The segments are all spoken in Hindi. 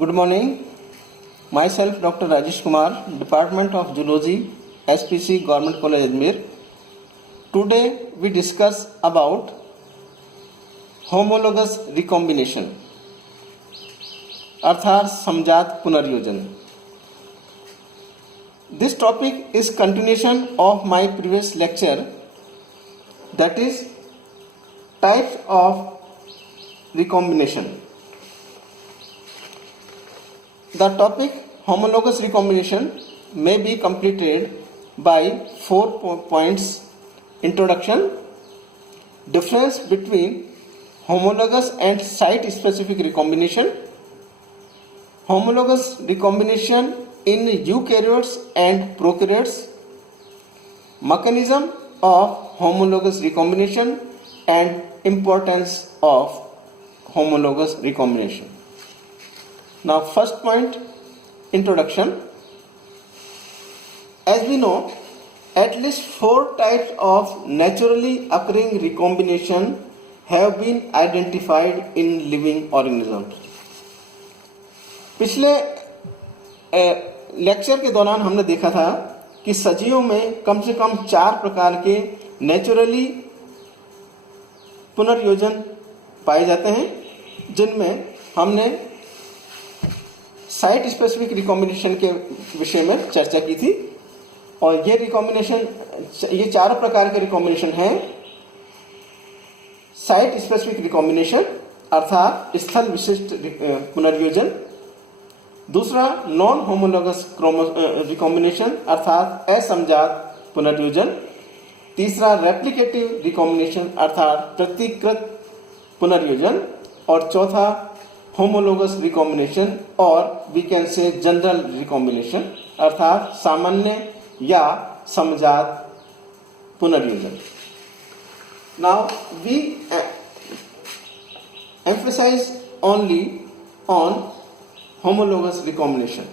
Good morning. Myself Dr. Rajesh Kumar, Department of Zoology, SPC Government College Ajmer. Today we discuss about homologous recombination अर्थात समजात पुनर्योजन. This topic is continuation of my previous lecture, that is types of recombination. The topic homologous recombination may be completed by 4 points. Introduction, difference between homologous and site-specific recombination, homologous recombination in eukaryotes and prokaryotes, mechanism of homologous recombination and importance of homologous recombination. Now, first point, introduction. As we know, at least 4 types of naturally occurring recombination have been identified in living organisms. पिछले लेक्चर के दौरान हमने देखा था कि सजीवों में कम से कम 4 प्रकार के नेचुरली पुनर्योजन पाए जाते हैं, जिनमें हमने साइट स्पेसिफिक रिकॉम्बिनेशन के विषय में चर्चा की थी. और ये रिकॉम्बिनेशन, ये 4 प्रकार के रिकॉम्बिनेशन हैं. साइट स्पेसिफिक रिकॉम्बिनेशन अर्थात स्थल विशिष्ट पुनर्योजन. दूसरा नॉन होमोलोगस रिकॉम्बिनेशन अर्थात असमजात पुनर्योजन. तीसरा रेप्लिकेटिव रिकॉम्बिनेशन अर्थात प्रतिकृत पुनर्योजन. और चौथा होमोलोगस रिकॉम्बिनेशन और we can say general recombination अर्थात सामान्य या समजात पुनर्योजन. Now we emphasize only on homologous recombination.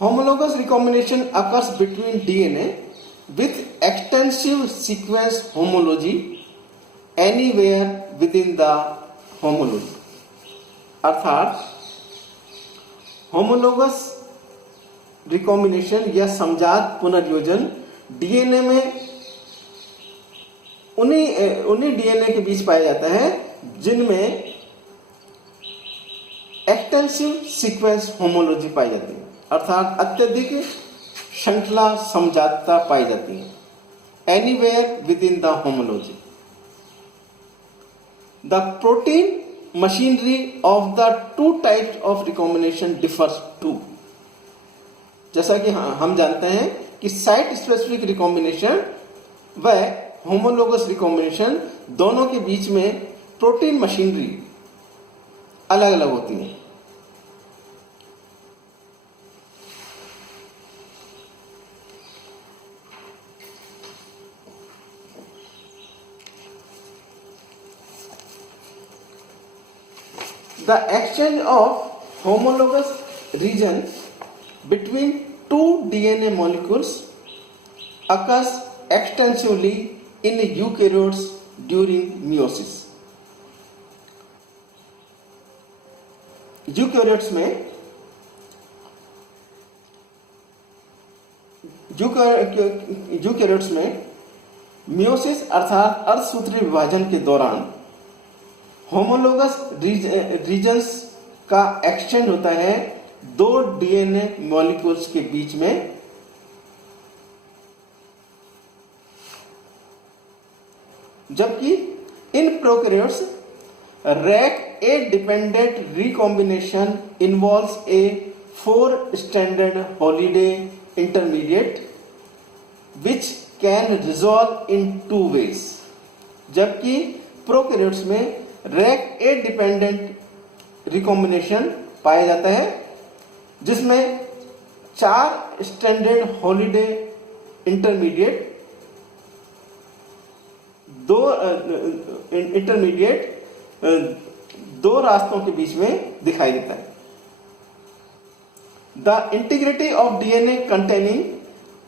Homologous recombination occurs between DNA with extensive sequence homology anywhere within the homology. अर्थात होमोलोगस रिकॉम्बिनेशन या समजात पुनर्योजन डीएनए में उन्हीं डीएनए के बीच पाया जाता है जिनमें एक्सटेंसिव सीक्वेंस होमोलॉजी पाई जाती है, अर्थात अत्यधिक श्रृंखला समजातता पाई जाती है. Anywhere with in the homology. The protein machinery of the 2 types of recombination differs too. जैसा कि हम जानते हैं कि साइट स्पेसिफिक रिकॉम्बिनेशन व होमोलोगस रिकॉम्बिनेशन दोनों के बीच में प्रोटीन मशीनरी अलग अलग होती है. The exchange of homologous region between 2 DNA molecules occurs extensively in eukaryotes during meiosis. Eukaryotes में मियोसिस अर्थात अर्धसूत्रीय विभाजन के दौरान होमोलोगस रीजन्स का एक्सचेंज होता है 2 डीएनए मॉलिक्यूल्स के बीच में. जबकि in prokaryotes RecA dependent recombination involves a 4 standard Holliday intermediate which can resolve in 2 ways. जबकि प्रोकैरियोट्स में रैक ए डिपेंडेंट रिकॉम्बिनेशन पाया जाता है जिसमें 4 स्टैंडर्ड हॉलिडे इंटरमीडिएट 2 रास्तों के बीच में दिखाई देता है. The integrity of DNA containing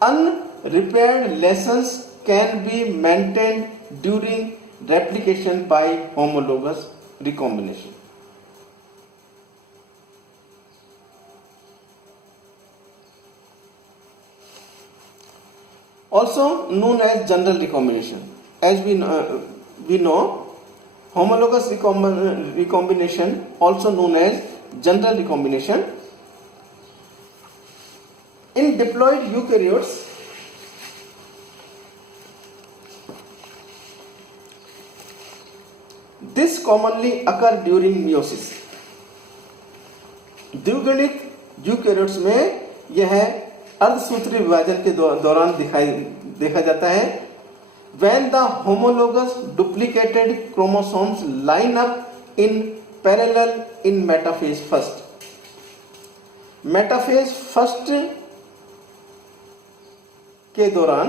unrepaired lesions can be maintained during replication by homologous recombination. also known as general recombination. As we know, homologous recombination, also known as general recombination. In diploid eukaryotes, this commonly occur during meiosis. द्विगुणित यूकैरियोट्स में यह अर्धसूत्री विभाजन के दौरान देखा जाता है. When the homologous duplicated chromosomes line up in parallel in metaphase first. Metaphase first के दौरान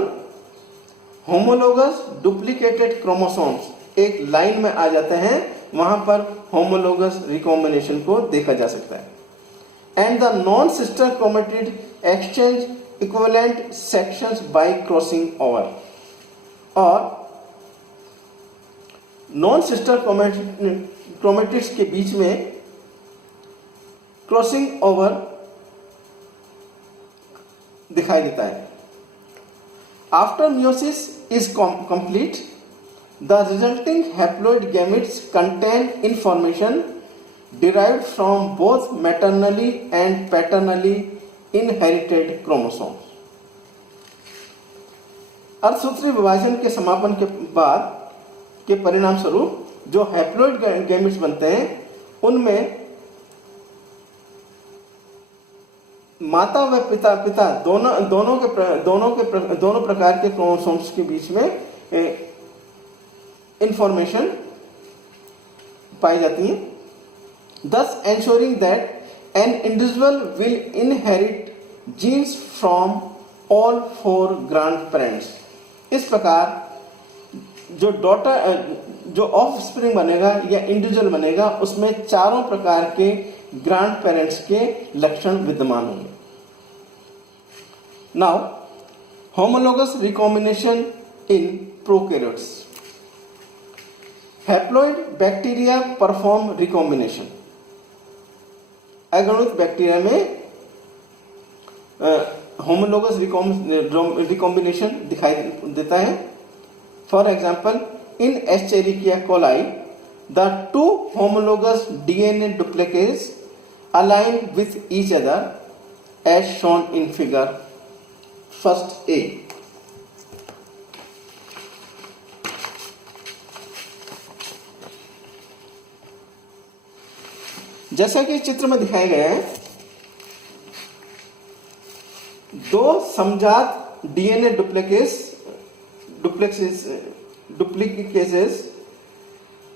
होमोलोगस डुप्लीकेटेड क्रोमोसोम्स एक लाइन में आ जाते हैं, वहां पर होमोलोगस रिकॉम्बिनेशन को देखा जा सकता है. And the non sister chromatid exchange equivalent sections bye crossing over. और नॉन सिस्टर क्रोमेटिड्स के बीच में क्रॉसिंग ओवर दिखाई देता है. After meiosis is complete, the resulting haploid gametes contain information derived from both maternally and paternally inherited chromosomes. अर्धसूत्री विभाजन के समापन के बाद के परिणाम स्वरूप जो हैप्लॉइड गैमेट्स बनते हैं, उनमें माता व पिता दोनों प्रकार के क्रोमोसोम्स के बीच में इंफॉर्मेशन पाई जाती है. Thus ensuring that an individual will inherit genes from all four grandparents. इस प्रकार जो ऑफस्प्रिंग बनेगा या इंडिविजुअल बनेगा, उसमें चारों प्रकार के ग्रैंड पेरेंट्स के लक्षण विद्यमान होंगे. Now homologous recombination in prokaryotes. Haploid bacteria perform recombination. अगणित बैक्टीरिया में होमोलोगस रिकॉम्बिनेशन दिखाई देता है. For example, in Escherichia coli, the two homologous DNA duplicates align with each other as shown in figure first A. जैसा कि चित्र में दिखाया गया है, दो समजात डीएनए डुप्लीकेसेस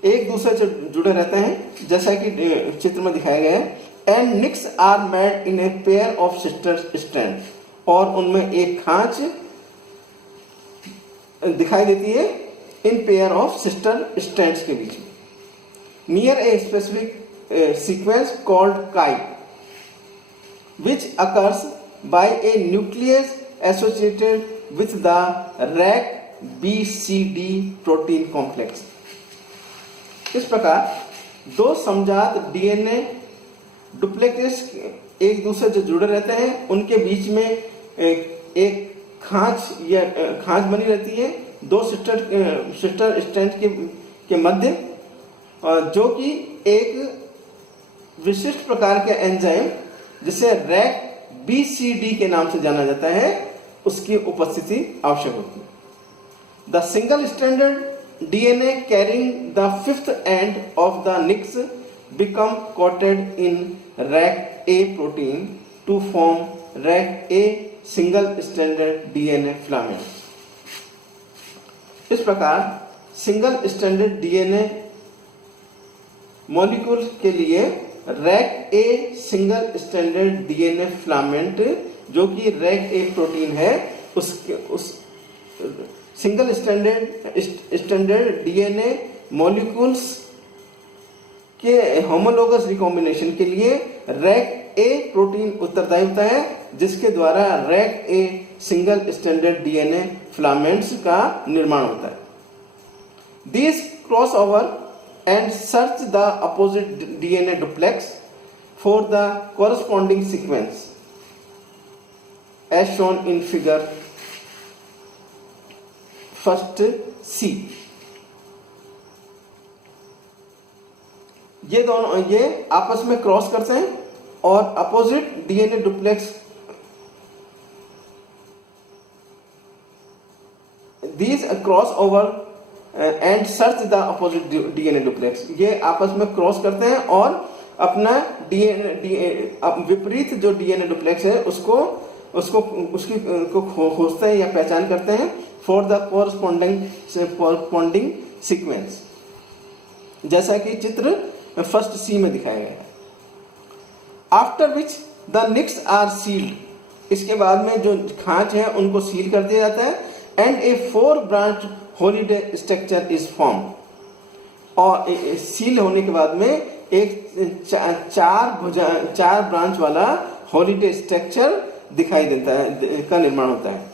एक दूसरे से जुड़े रहते हैं, जैसा कि चित्र में दिखाया गया है. And nicks are made in a pair of sister strand. और उनमें एक खांच दिखाई देती है in pair of sister strands के बीच में, near a specific sequence called chi, which occurs by a nucleus associated with the RAC-BCD protein complex. इस प्रकार दो समजात डीएनए डुप्लीकेट्स एक दूसरे से जुड़े रहते हैं, उनके बीच में एक खांच बनी रहती है दो सिस्टर स्ट्रैंड के मध्य, जो कि एक विशिष्ट प्रकार के एंजाइम जिसे रैक बीसीडी के नाम से जाना जाता है, उसकी उपस्थिति आवश्यक होती है. The single stranded DNA carrying the fifth end of the nicks become coated in RecA protein to form RecA single stranded DNA filament. इस प्रकार सिंगल स्ट्रैंडेड डीएनए मॉलिक्यूल के लिए RecA single stranded DNA filament, जो कि रैक ए प्रोटीन है, उस सिंगल स्ट्रैंडेड डीएनए मॉलिक्यूल्स के होमोलोगस रिकॉम्बिनेशन के लिए रैक ए प्रोटीन उत्तरदायी होता है, जिसके द्वारा रैक ए सिंगल स्ट्रैंडेड डीएनए फिलामेंट्स का निर्माण होता है. This crossover and search the opposite DNA duplex for the corresponding sequence as shown in figure first C. ये दोनों ये आपस में क्रॉस करते हैं और opposite DNA duplex, these cross over and search the opposite DNA duplex। ये आपस में क्रॉस करते हैं और अपना विपरीत जो डीएनए डुप्लेक्स है उसको खोजते हैं या पहचान करते हैं फॉर द कोरस्पॉन्डिंग सीक्वेंस, जैसा कि चित्र फर्स्ट सी में दिखाया गया है। After which the nicks are sealed, इसके बाद में जो खांच है उनको सील कर दिया जाता है। And A 4 branch holiday structure is form, और सील होने के बाद में एक चार ब्रांच वाला हॉलिडे स्ट्रक्चर दिखाई देता है, का निर्माण होता है,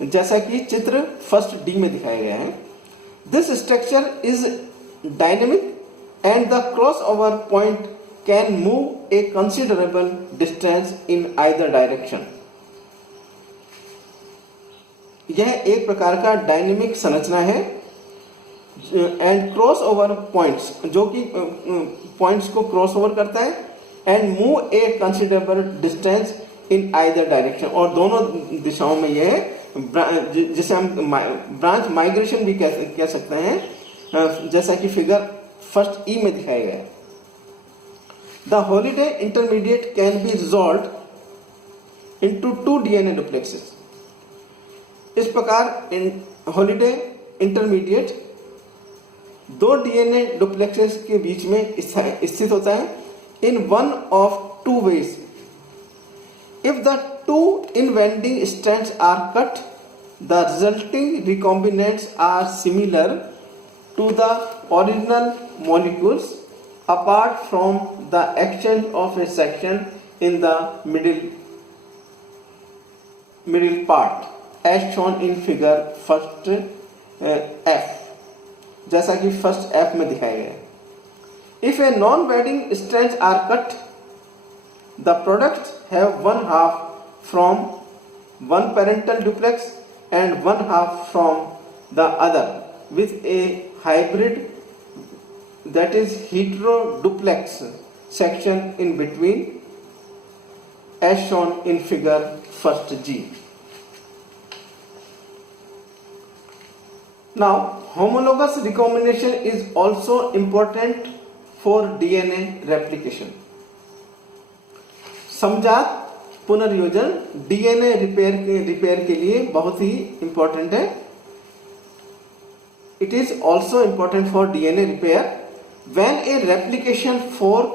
जैसा कि चित्र फर्स्ट डी में दिखाया गया है। This structure is dynamic and the crossover point can move a considerable distance in either direction। यह एक प्रकार का डायनेमिक संरचना है एंड क्रॉस ओवर पॉइंट्स, जो कि पॉइंट्स को क्रॉस ओवर करता है, and move A considerable distance in either direction, और दोनों दिशाओं में यह जिसे हम ब्रांच माइग्रेशन भी कह सकते हैं, जैसा कि फिगर फर्स्ट ई में दिखाया गया है। The Holliday intermediate can be resolve into 2 DNA duplexes. इस प्रकार हॉलिडे इंटरमीडिएट 2 डीएनए डुप्लेक्सेस के बीच में स्थित होता है in one of 2 ways. If the 2 invading strands are cut, the resulting recombinants are similar to the original molecules apart from the exchange of a section in the middle part as shown in figure first F, जैसा कि फर्स्ट F में दिखाया गया है। If a non-bending strands are cut, the products have 1/2 from one parental duplex and 1/2 from the other, with a hybrid, that is heteroduplex section in between as shown in figure first G. Now homologous recombination is also important for DNA replication। समजात पुनर्योजन डीएनए रिपेयर के लिए बहुत ही इंपॉर्टेंट है। It is also important for DNA repair when a replication fork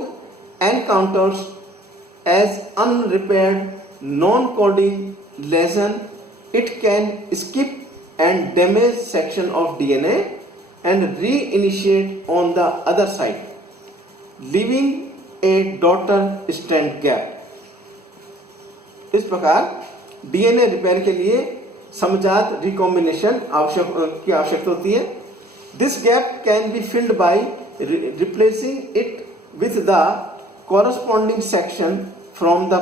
encounters as unrepaired non-coding lesion. It can skip and damage section of DNA and reinitiate on the other side, leaving a daughter strand gap। इस प्रकार डीएनए रिपेयर के लिए समजात रिकॉम्बिनेशन की आवश्यकता होती है। This gap can be filled by replacing it with the corresponding section from the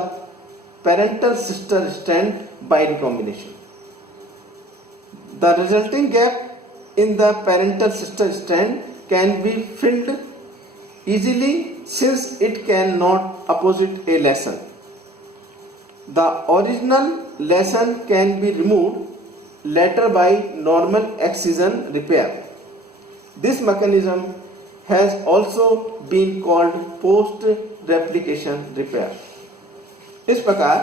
parental sister strand by recombination। The resulting gap in the parental sister strand can be filled easily since it cannot opposite a lesion। The original lesion can be removed later by normal excision repair। This mechanism has also been called post replication repair। इस प्रकार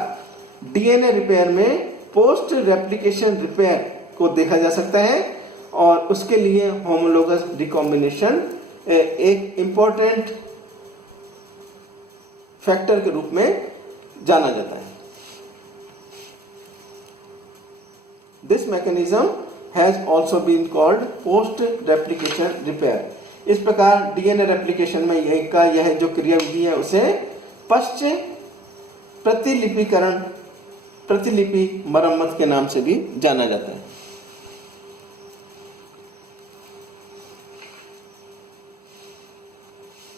डीएनए रिपेयर में पोस्ट रेप्लिकेशन रिपेयर को देखा जा सकता है और उसके लिए होमोलोगस रिकॉम्बिनेशन एक इंपॉर्टेंट फैक्टर के रूप में जाना जाता है। This mechanism has also been called post replication repair। इस प्रकार डीएनए रेप्लिकेशन में यह जो क्रियाविधि है उसे पश्चात प्रतिलिपि मरम्मत के नाम से भी जाना जाता है।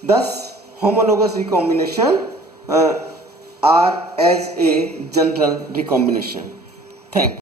Thus homologous recombination are as a general recombination। Thank you।